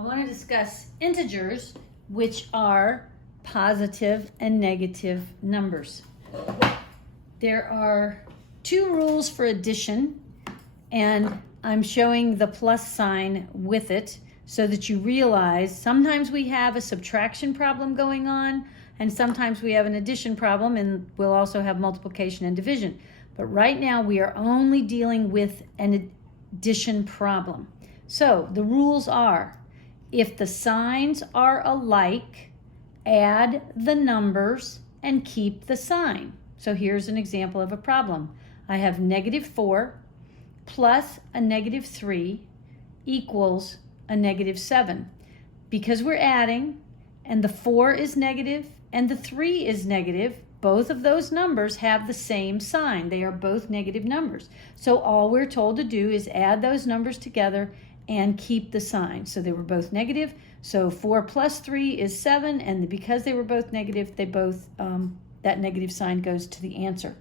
I want to discuss integers, which are positive and negative numbers. There are two rules for addition, and I'm showing the plus sign with it so that you realize sometimes we have a subtraction problem going on, and sometimes we have an addition problem, and we'll also have multiplication and division. But right now we are only dealing with an addition problem. So the rules are, if the signs are alike, add the numbers and keep the sign. So here's an example of a problem. I have -4 plus a -3 equals a -7. Because we're adding, and the 4 is negative and the 3 is negative, both of those numbers have the same sign. They are both negative numbers. So all we're told to do is add those numbers together and keep the sign. So they were both negative. So 4 plus 3 is 7, and because they were both negative, they both that negative sign goes to the answer.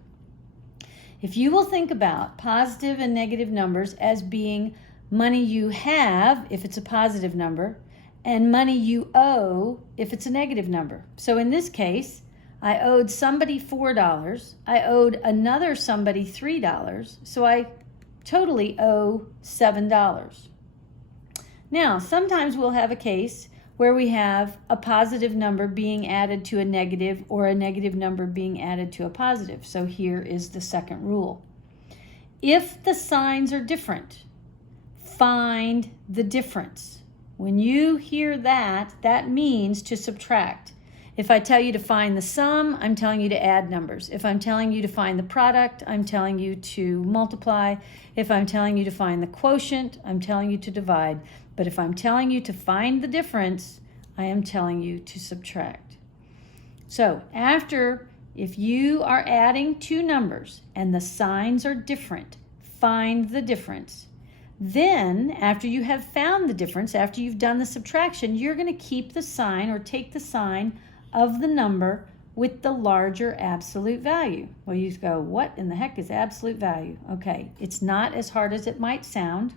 If you will think about positive and negative numbers as being money you have if it's a positive number, and money you owe if it's a negative number. So in this case, I owed somebody $4. I owed another somebody $3. So I totally owe $7. Now, sometimes we'll have a case where we have a positive number being added to a negative or a negative number being added to a positive. So here is the second rule. If the signs are different, find the difference. When you hear that, that means to subtract. If I tell you to find the sum, I'm telling you to add numbers. If I'm telling you to find the product, I'm telling you to multiply. If I'm telling you to find the quotient, I'm telling you to divide. But if I'm telling you to find the difference, I am telling you to subtract. So if you are adding two numbers and the signs are different, find the difference. Then, after you have found the difference, after you've done the subtraction, you're going to keep the sign or take the sign of the number with the larger absolute value. Well, you go, what in the heck is absolute value? Okay, it's not as hard as it might sound.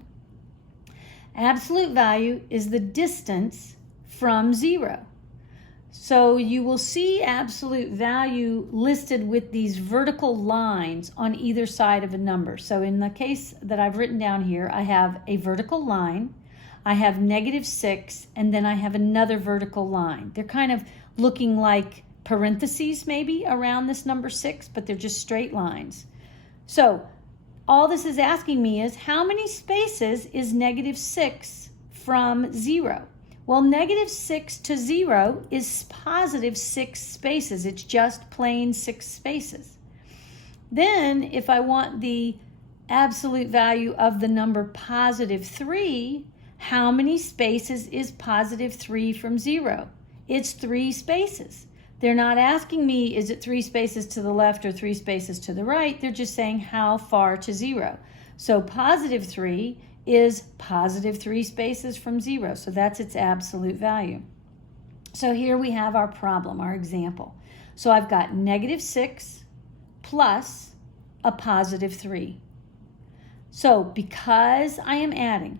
Absolute value is the distance from 0. So you will see absolute value listed with these vertical lines on either side of a number. So in the case that I've written down here, I have a vertical line, I have -6, and then I have another vertical line. They're kind of looking like parentheses maybe around this number 6, but they're just straight lines. So all this is asking me is, how many spaces is -6 from 0? Well, -6 to 0 is +6 spaces. It's just plain 6 spaces. Then if I want the absolute value of the number +3, how many spaces is +3 from 0? It's 3 spaces. They're not asking me, is it 3 spaces to the left or 3 spaces to the right? They're just saying how far to 0. So +3 is +3 spaces from 0. So that's its absolute value. So here we have our problem, our example. So I've got -6 plus a +3. So because I am adding,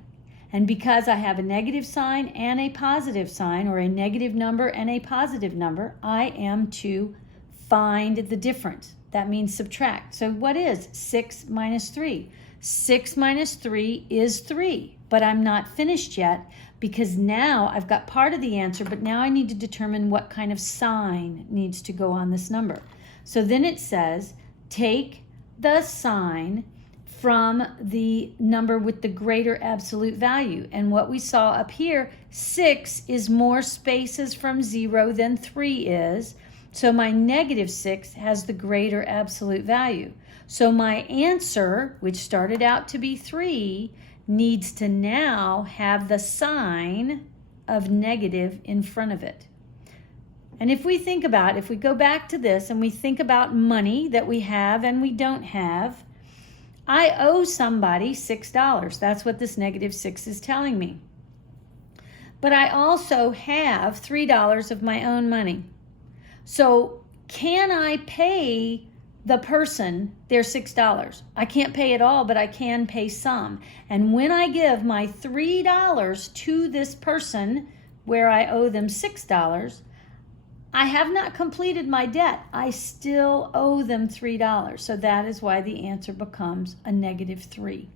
and because I have a negative sign and a positive sign, or a negative number and a positive number, I am to find the difference. That means subtract. So what is 6 minus 3? 6 minus 3 is 3, but I'm not finished yet, because now I've got part of the answer, but now I need to determine what kind of sign needs to go on this number. So then it says, take the sign from the number with the greater absolute value. And what we saw up here, 6 is more spaces from 0 than 3 is. So my -6 has the greater absolute value. So my answer, which started out to be 3, needs to now have the sign of negative in front of it. And if we go back to this and we think about money that we have and we don't have, I owe somebody $6. That's what this -6 is telling me. But I also have $3 of my own money. So can I pay the person their $6. I can't pay it all, but I can pay some. And when I give my $3 to this person where I owe them $6, I have not completed my debt. I still owe them $3. So that is why the answer becomes a -3.